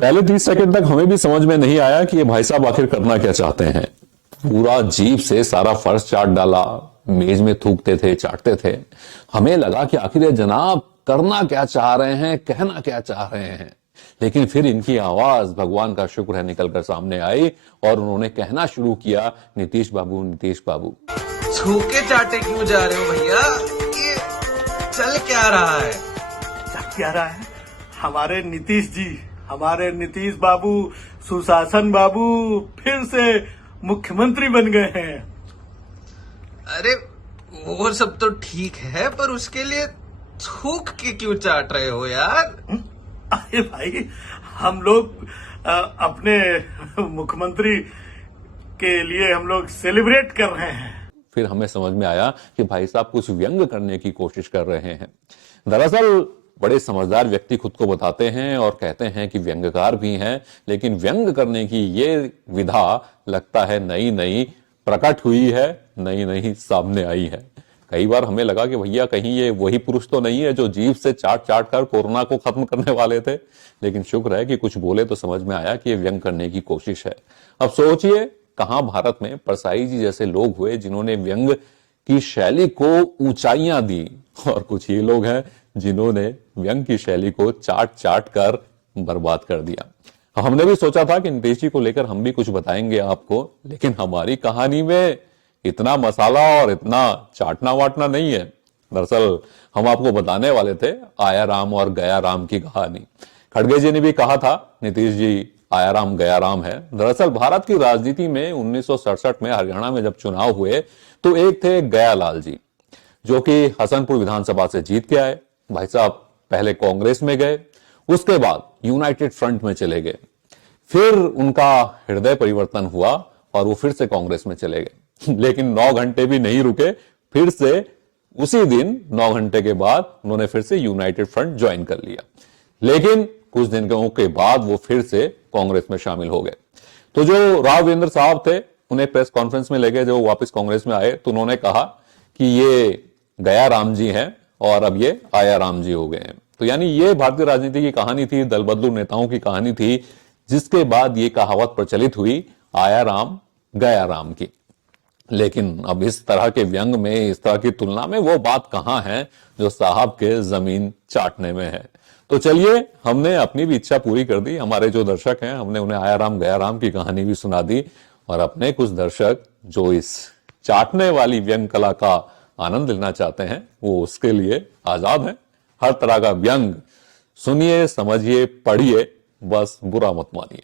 पहले 30 सेकंड तक हमें भी समझ में नहीं आया कि ये भाई साहब आखिर करना क्या चाहते हैं। पूरा जीभ से सारा फर्श चाट डाला, मेज में थूकते थे, चाटते थे। हमें लगा कि आखिर ये जनाब करना क्या चाह रहे हैं, कहना क्या चाह रहे हैं। लेकिन फिर इनकी आवाज, भगवान का शुक्र है, निकलकर सामने आई और उन्होंने कहना शुरू किया, नीतीश बाबू, नीतीश बाबू। छूके चाटे क्यों जा रहे हो भैया? ये चल क्या रहा है? क्या रहा है? हमारे नीतीश बाबू, सुशासन बाबू फिर से मुख्यमंत्री बन गए हैं। अरे वो सब तो ठीक है, पर उसके लिए थूक के क्यों चाट रहे हो यार? अरे भाई, हम लोग अपने मुख्यमंत्री के लिए हम लोग सेलिब्रेट कर रहे हैं। फिर हमें समझ में आया कि भाई साहब कुछ व्यंग करने की कोशिश कर रहे हैं। दरअसल बड़े समझदार व्यक्ति खुद को बताते हैं और कहते हैं कि व्यंग्यकार भी हैं, लेकिन व्यंग करने की ये विधा लगता है नई नई प्रकट हुई है, नई नई सामने आई है। कई बार हमें लगा कि भैया कहीं ये वही पुरुष तो नहीं है जो जीभ से चाट चाट कर कोरोना को खत्म करने वाले थे। लेकिन शुक्र है कि कुछ बोले तो समझ में आया कि ये व्यंग करने की कोशिश है। अब सोचिए, कहां भारत में परसाई जी जैसे लोग हुए जिन्होंने व्यंग की शैली को ऊंचाइयां दी, और कुछ ये लोग हैं जिन्होंने व्यंग की शैली को चाट चाट कर बर्बाद कर दिया। हमने भी सोचा था कि नीतीश जी को लेकर हम भी कुछ बताएंगे आपको, लेकिन हमारी कहानी में इतना मसाला और इतना चाटना वाटना नहीं है। दरअसल हम आपको बताने वाले थे आया राम और गया राम की कहानी। खड़गे जी ने भी कहा था नीतीश जी आया राम गया राम है। दरअसल भारत की राजनीति में 1967 में हरियाणा में जब चुनाव हुए तो एक थे गयालाल जी, जो कि हसनपुर विधानसभा से जीत के आए। भाई साहब पहले कांग्रेस में गए, उसके बाद यूनाइटेड फ्रंट में चले गए, फिर उनका हृदय परिवर्तन हुआ और वो फिर से कांग्रेस में चले गए। लेकिन 9 घंटे भी नहीं रुके, फिर से उसी दिन 9 घंटे के बाद उन्होंने फिर से यूनाइटेड फ्रंट ज्वाइन कर लिया। लेकिन कुछ दिनों के बाद वो फिर से कांग्रेस में शामिल हो गए। तो जो राघवेंद्र साहब थे, उन्हें प्रेस कॉन्फ्रेंस में ले गए, जो वापस कांग्रेस में आए, तो उन्होंने कहा कि ये गया राम जी हैं और अब ये आया राम जी हो गए हैं। तो यानी ये भारतीय राजनीति की कहानी थी, दल बदलू नेताओं की कहानी थी, जिसके बाद ये कहावत प्रचलित हुई आया राम गया राम की। लेकिन अब इस तरह के व्यंग में, इस तरह की तुलना में वो बात कहां है जो साहब के जमीन चाटने में है। तो चलिए, हमने अपनी भी इच्छा पूरी कर दी। हमारे जो दर्शक हैं, हमने उन्हें आया राम गया राम की कहानी भी सुना दी, और अपने कुछ दर्शक जो इस चाटने वाली व्यंग कला का आनंद लेना चाहते हैं, वो उसके लिए आजाद हैं। हर तरह का व्यंग सुनिए, समझिए, पढ़िए, बस बुरा मत मानिए।